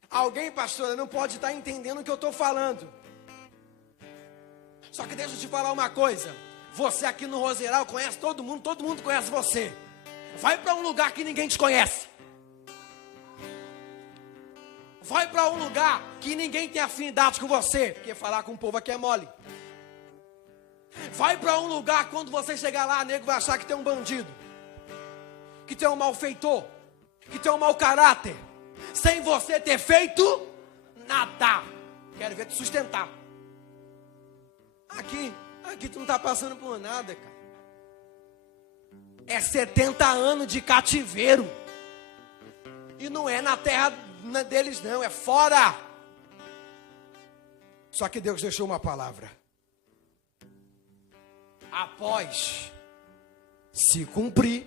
Alguém, pastora, não pode estar entendendo o que eu estou falando. Só que deixa eu te falar uma coisa. Você aqui no Roseral conhece todo mundo conhece você. Vai para um lugar que ninguém te conhece. Vai para um lugar que ninguém tem afinidade com você, porque falar com o povo aqui é mole. Vai para um lugar, quando você chegar lá, nego vai achar que tem um bandido, que tem um malfeitor, que tem um mau caráter, sem você ter feito nada. Quero ver te sustentar. Aqui tu não está passando por nada, cara. É 70 anos de cativeiro. E não é na terra deles não, é fora. Só que Deus deixou uma palavra. após se cumprir,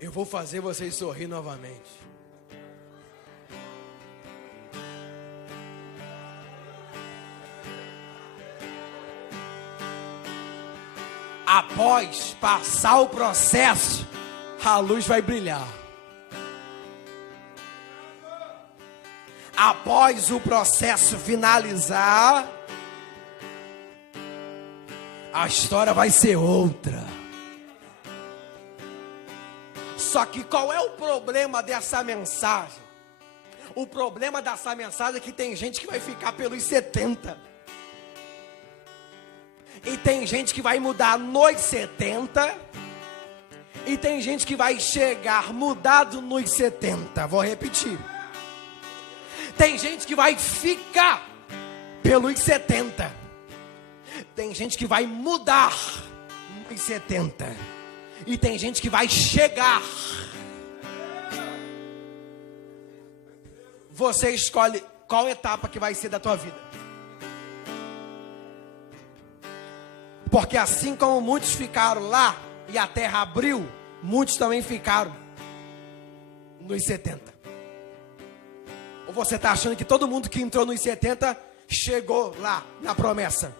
eu vou fazer vocês sorrir novamente. Após passar o processo, a luz vai brilhar. Após o processo finalizar, a história vai ser outra. Só que qual é o problema dessa mensagem? O problema dessa mensagem é que tem gente que vai ficar pelos 70. E tem gente que vai mudar nos 70. E tem gente que vai chegar mudado nos 70. Vou repetir. Tem gente que vai ficar pelos 70. Tem gente que vai mudar nos 70. E tem gente que vai chegar. Você escolhe qual etapa que vai ser da tua vida. Porque assim como muitos ficaram lá e a terra abriu, muitos também ficaram nos 70. Ou você está achando que todo mundo que entrou nos 70 chegou lá na promessa?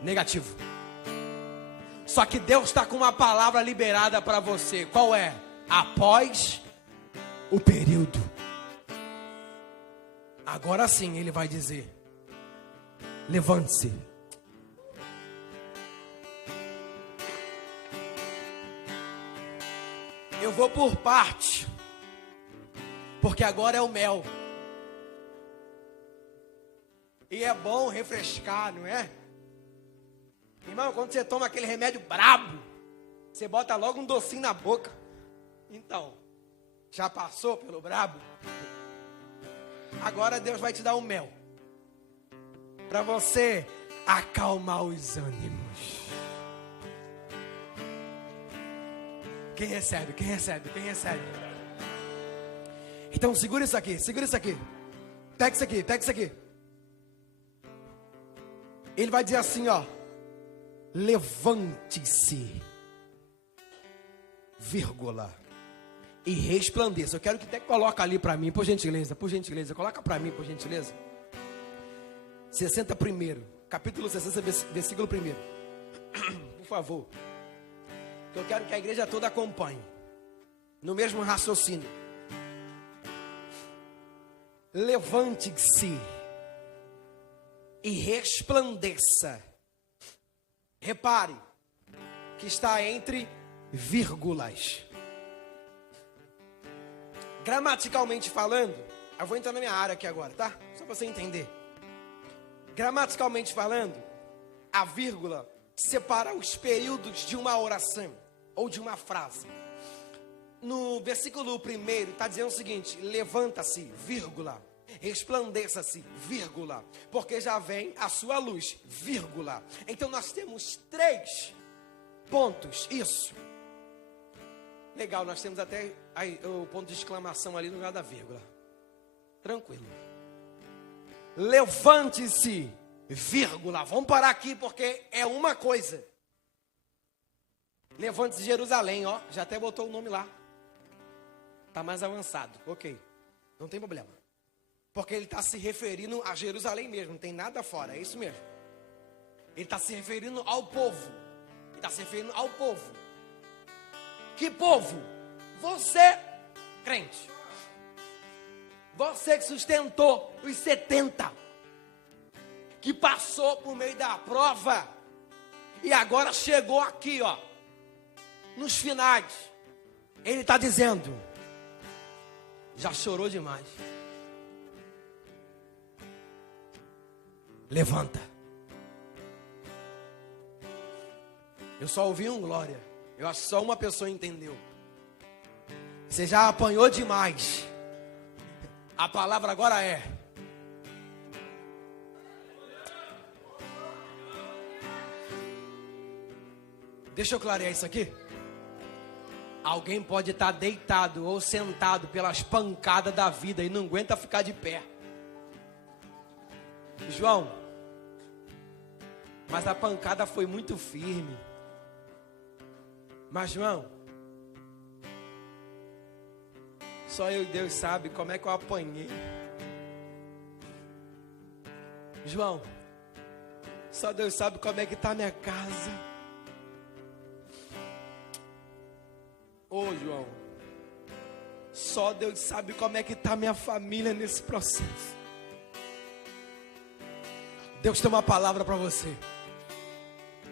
Negativo. Só que Deus está com uma palavra liberada para você. Qual é? Após o período. Agora sim Ele vai dizer: levante-se. Eu vou por parte, porque agora é o mel. E é bom refrescar, não é? Irmão, quando você toma aquele remédio brabo, você bota logo um docinho na boca. Então, já passou pelo brabo? Agora Deus vai te dar um mel, para você acalmar os ânimos. Quem recebe? Quem recebe? Quem recebe? Então segura isso aqui, segura isso aqui. Pega isso aqui, pega isso aqui. Ele vai dizer assim, ó: levante-se, vírgula, e resplandeça. Eu quero que até coloque ali para mim, por gentileza, coloca para mim, por gentileza. 61, capítulo 60, versículo 1. Por favor. Que eu quero que a igreja toda acompanhe no mesmo raciocínio. Levante-se e resplandeça. Repare que está entre vírgulas. Gramaticalmente falando, eu vou entrar na minha área aqui agora, tá? Só para você entender. Gramaticalmente falando, a vírgula separa os períodos de uma oração ou de uma frase. No versículo 1 está dizendo o seguinte: levanta-se, vírgula, resplandeça-se, vírgula, porque já vem a sua luz, vírgula. Então nós temos 3 pontos, isso. Legal, nós temos até aí, o ponto de exclamação ali no lugar da vírgula. Tranquilo. Levante-se, vírgula. Vamos parar aqui porque é uma coisa. Levante-se Jerusalém, ó. Já até botou o nome lá. Está mais avançado. Ok. Não tem problema. Porque ele está se referindo a Jerusalém mesmo. Não tem nada fora. É isso mesmo. Ele está se referindo ao povo. Ele está se referindo ao povo. Que povo? Você, crente. Você que sustentou os 70. Que passou por meio da prova. E agora chegou aqui, ó. Nos finais. Ele está dizendo: já chorou demais. Levanta. Eu só ouvi um glória. Eu acho que só uma pessoa entendeu. Você já apanhou demais. A palavra agora é: deixa eu clarear isso aqui. Alguém pode estar deitado ou sentado pelas pancadas da vida e não aguenta ficar de pé. João, mas a pancada foi muito firme. Mas João, só eu e Deus sabe como é que eu apanhei. João, só Deus sabe como é que está a minha casa. Ô João, só Deus sabe como é que está a minha família nesse processo. Deus tem uma palavra para você.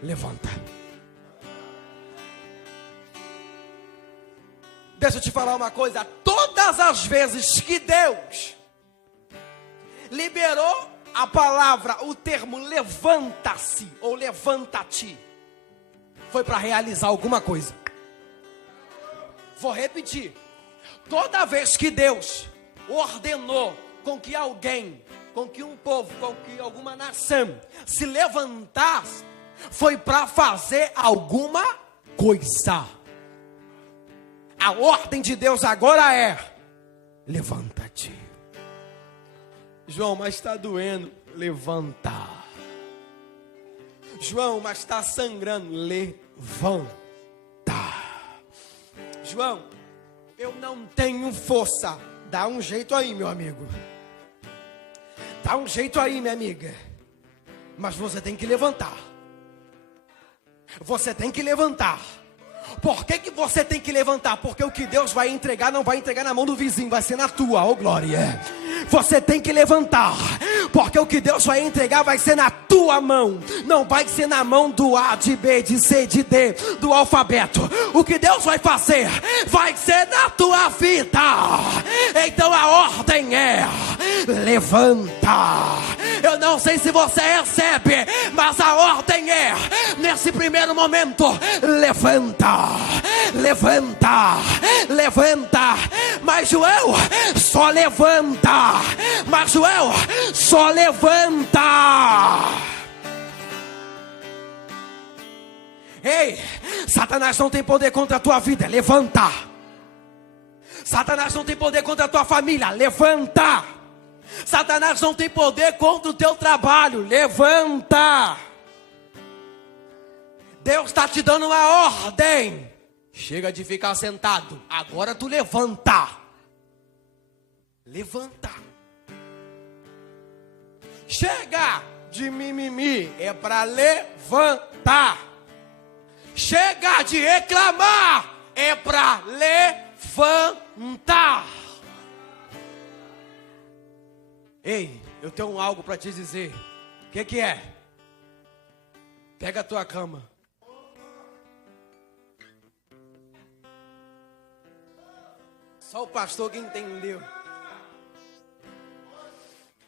Levanta. Deixa eu te falar uma coisa. Todas as vezes que Deus liberou a palavra, o termo levanta-se ou levanta-te, foi para realizar alguma coisa. Vou repetir. Toda vez que Deus ordenou com que alguém, com que um povo, com que alguma nação se levantasse, foi para fazer alguma coisa. A ordem de Deus agora é: levanta-te. João, mas está doendo. Levanta. João, mas está sangrando. Levanta. João, eu não tenho força. Dá um jeito aí, meu amigo. Dá um jeito aí, minha amiga. Mas você tem que levantar. Você tem que levantar. Por que você tem que levantar? Porque o que Deus vai entregar não vai entregar na mão do vizinho, vai ser na tua, ô glória. Você tem que levantar, porque o que Deus vai entregar vai ser na tua mão, não vai ser na mão do A, de B, de C, de D, do alfabeto. O que Deus vai fazer vai ser na tua vida. Então a ordem é: levanta. Eu não sei se você recebe, mas a ordem é, nesse primeiro momento, levanta. Levanta, levanta. Mas Joel, só levanta. Mas Joel, só levanta. Ei, Satanás não tem poder contra a tua vida. Levanta. Satanás não tem poder contra a tua família. Levanta. Satanás não tem poder contra o teu trabalho. Levanta. Deus está te dando uma ordem. Chega de ficar sentado. Agora tu levanta. Levanta. Chega de mimimi. É para levantar. Chega de reclamar. É para levantar. Ei, eu tenho algo para te dizer. O que é? Pega a tua cama. Só o pastor que entendeu.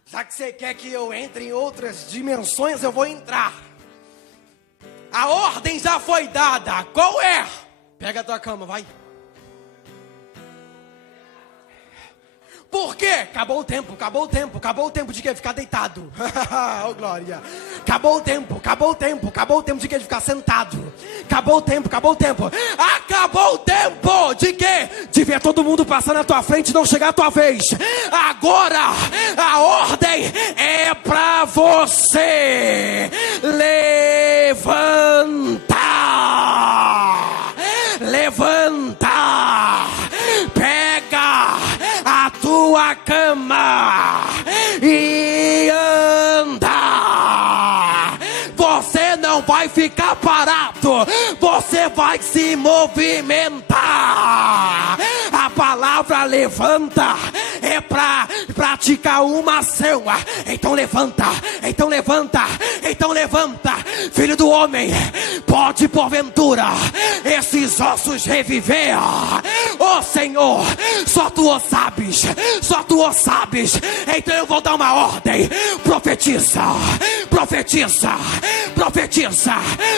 Já que você quer que eu entre em outras dimensões, eu vou entrar. A ordem já foi dada. Qual é? Pega a tua cama, vai. Por quê? Acabou o tempo, acabou o tempo, acabou o tempo de que ficar deitado. Oh glória. Acabou o tempo, acabou o tempo, acabou o tempo de que ficar sentado. Acabou o tempo, acabou o tempo. Acabou o tempo de que? De ver todo mundo passar na tua frente e não chegar a tua vez. Agora a ordem é pra você. Levanta. Levanta. Pega a tua cama e anda. Você não vai ficar parado, você vai se movimentar. A palavra levanta é para praticar uma ação. Então levanta, então levanta, então levanta. Filho do homem, pode porventura esses ossos reviver? Oh Senhor, só tu o sabes, só tu o sabes. Então eu vou dar uma ordem. Profetiza, profetiza, profetiza,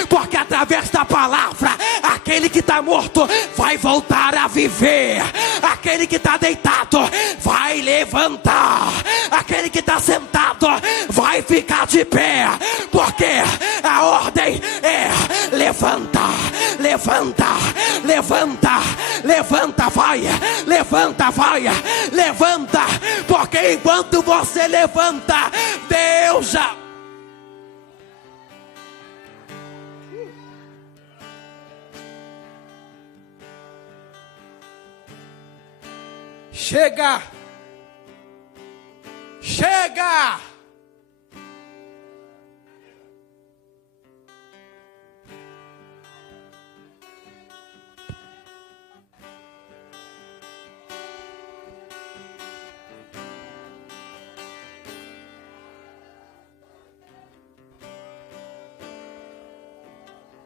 porque através da palavra aquele que está morto vai voltar a viver. Aquele que está deitado vai levantar. Aquele que está sentado vai ficar de pé. Porque a ordem é levanta, levanta. levanta, levanta, levanta, vai, levanta, vai, levanta, porque enquanto você levanta, Deus já... Chega! Chega!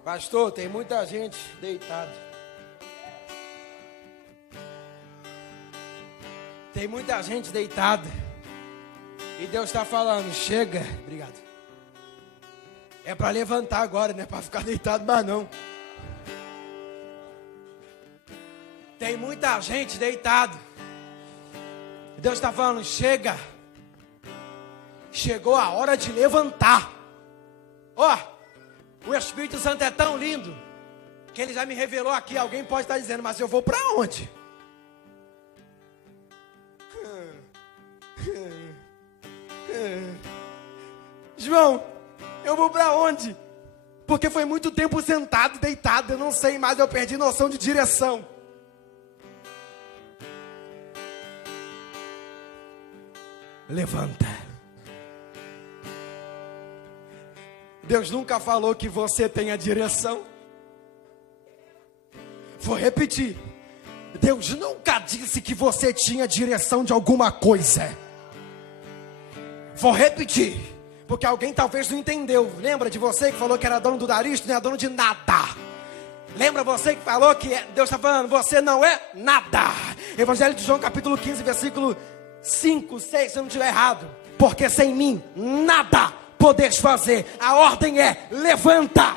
Pastor, tem muita gente deitada. Tem muita gente deitada. E Deus está falando, chega. Obrigado. É para levantar agora, não é para ficar deitado mais não. Tem muita gente deitada. E Deus está falando, chega. Chegou a hora de levantar. Ó, o Espírito Santo é tão lindo que ele já me revelou aqui. Alguém pode estar dizendo, mas eu vou para onde? João, eu vou para onde? Porque foi muito tempo sentado, deitado, eu não sei mais, eu perdi noção de direção. Levanta. Deus nunca falou que você tenha direção. Vou repetir. Deus nunca disse que você tinha direção de alguma coisa. Vou repetir, porque alguém talvez não entendeu. Lembra de você que falou que era dono do nariz? Não é dono de nada. Lembra você que falou que Deus está falando, você não é nada. Evangelho de João capítulo 15, versículo 5, 6, se eu não estiver errado. Porque sem mim, nada podeis fazer. A ordem é, levanta.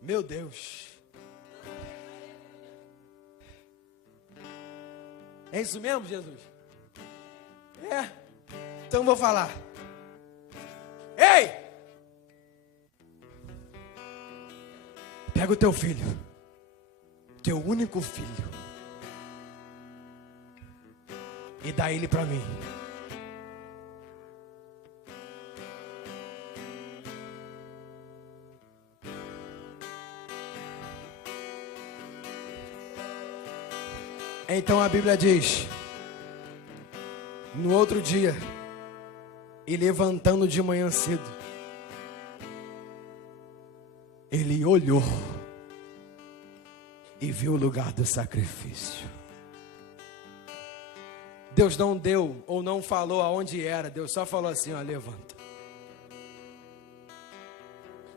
Meu Deus. É isso mesmo, Jesus? É. Então vou falar. Ei! Pega o teu filho. Teu único filho. E dá ele para mim. Então a Bíblia diz, no outro dia, e levantando de manhã cedo, ele olhou e viu o lugar do sacrifício. Deus não deu ou não falou aonde era, Deus só falou assim, ó, levanta.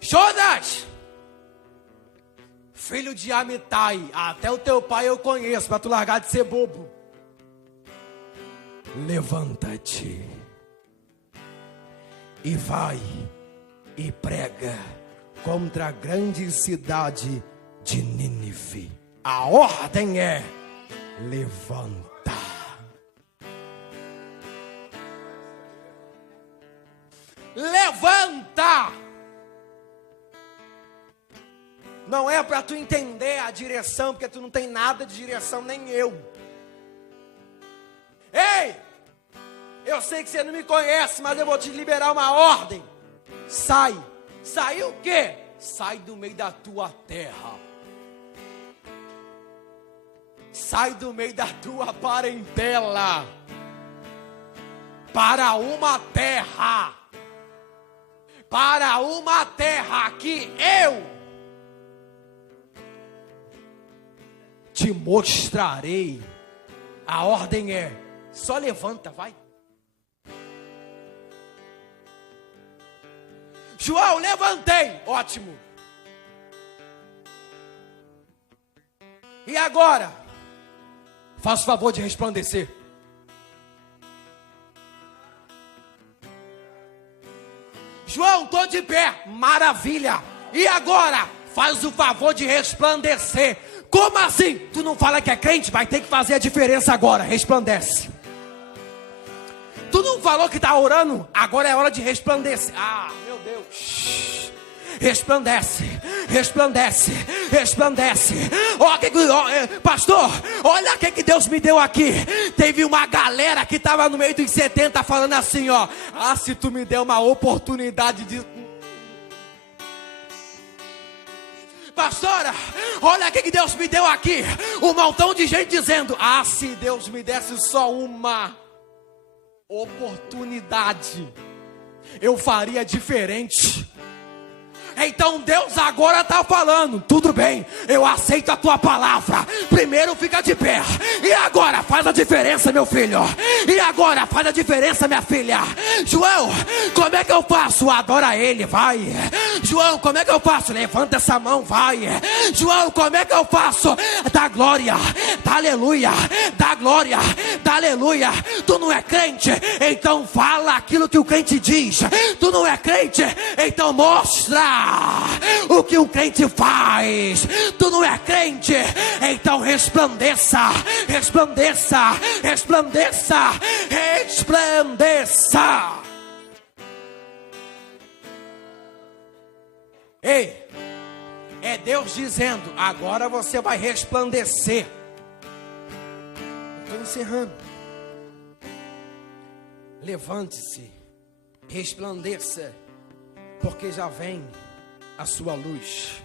Jonas! Filho de Amitai, até o teu pai eu conheço, para tu largar de ser bobo. Levanta-te e vai e prega contra a grande cidade de Nínive. A ordem é, levanta. Levanta! Não é para tu entender a direção, porque tu não tem nada de direção, nem eu. Ei! Eu sei que você não me conhece, mas eu vou te liberar uma ordem. Sai. Sai o quê? Sai do meio da tua terra. Sai do meio da tua parentela. Para uma terra. Para uma terra que eu te mostrarei. A ordem é, só levanta, vai. João, levantei. Ótimo. E agora? Faça o favor de resplandecer. João, estou de pé. Maravilha. E agora? Faz o favor de resplandecer. Como assim? Tu não fala que é crente? Vai ter que fazer a diferença agora. Resplandece. Tu não falou que está orando? Agora é hora de resplandecer. Ah, meu Deus. Resplandece, resplandece, resplandece. Pastor, olha o que Deus me deu aqui. Teve uma galera que estava no meio dos 70 falando assim, ó. Ah, se tu me der uma oportunidade de... Pastora, olha o que Deus me deu aqui. Um montão de gente dizendo, ah, se Deus me desse só uma oportunidade, eu faria diferente. Então Deus agora está falando, tudo bem, eu aceito a tua palavra. Primeiro fica de pé. E agora faz a diferença, meu filho. E agora faz a diferença, minha filha. João, como é que eu faço? Adora ele, vai. João, como é que eu faço? Levanta essa mão, vai. João, como é que eu faço? Dá glória, dá aleluia, dá glória, dá aleluia. Tu não é crente? Então fala aquilo que o crente diz. Tu não é crente? Então mostra o que o crente faz. Tu não é crente? Então resplandeça, resplandeça, resplandeça, resplandeça. Ei, é Deus dizendo, agora você vai resplandecer. Estou encerrando. Levante-se, resplandeça, porque já vem a sua luz,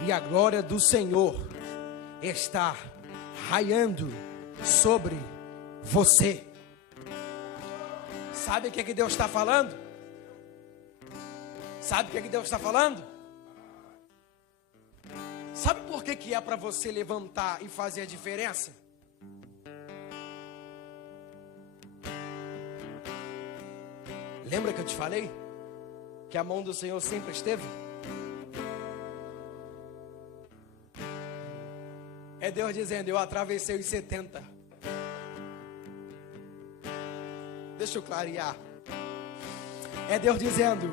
e a glória do Senhor está raiando sobre você. Sabe o que Deus está falando? Sabe o que Deus está falando? Sabe por que é para você levantar e fazer a diferença? Lembra que eu te falei? Que a mão do Senhor sempre esteve? É Deus dizendo, eu atravessei os 70. Deixa eu clarear. É Deus dizendo,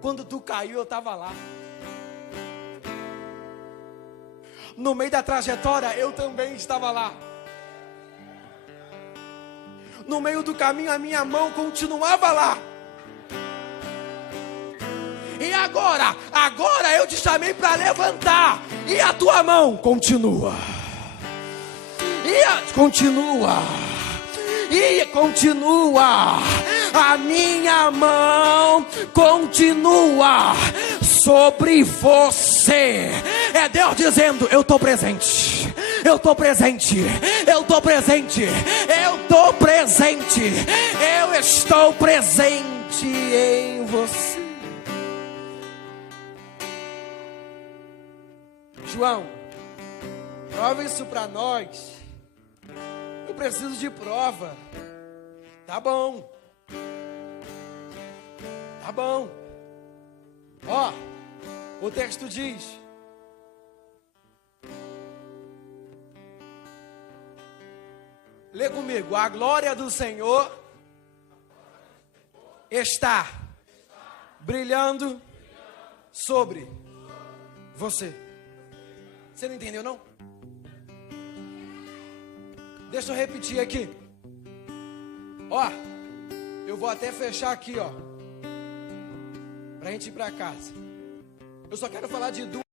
quando tu caiu eu estava lá. No meio da trajetória eu também estava lá. No meio do caminho a minha mão continuava lá. E agora eu te chamei para levantar. E a tua mão continua. Continua. E continua. A minha mão continua sobre você. É Deus dizendo, eu estou presente. Eu estou presente. Eu estou presente. Eu estou presente. Eu estou presente em você. João, prova isso para nós. Eu preciso de prova. Tá bom. Tá bom. Ó, o texto diz: lê comigo. A glória do Senhor está brilhando sobre você. Você não entendeu, não? Deixa eu repetir aqui. Ó, eu vou até fechar aqui, ó, pra gente ir pra casa. Eu só quero falar de duas.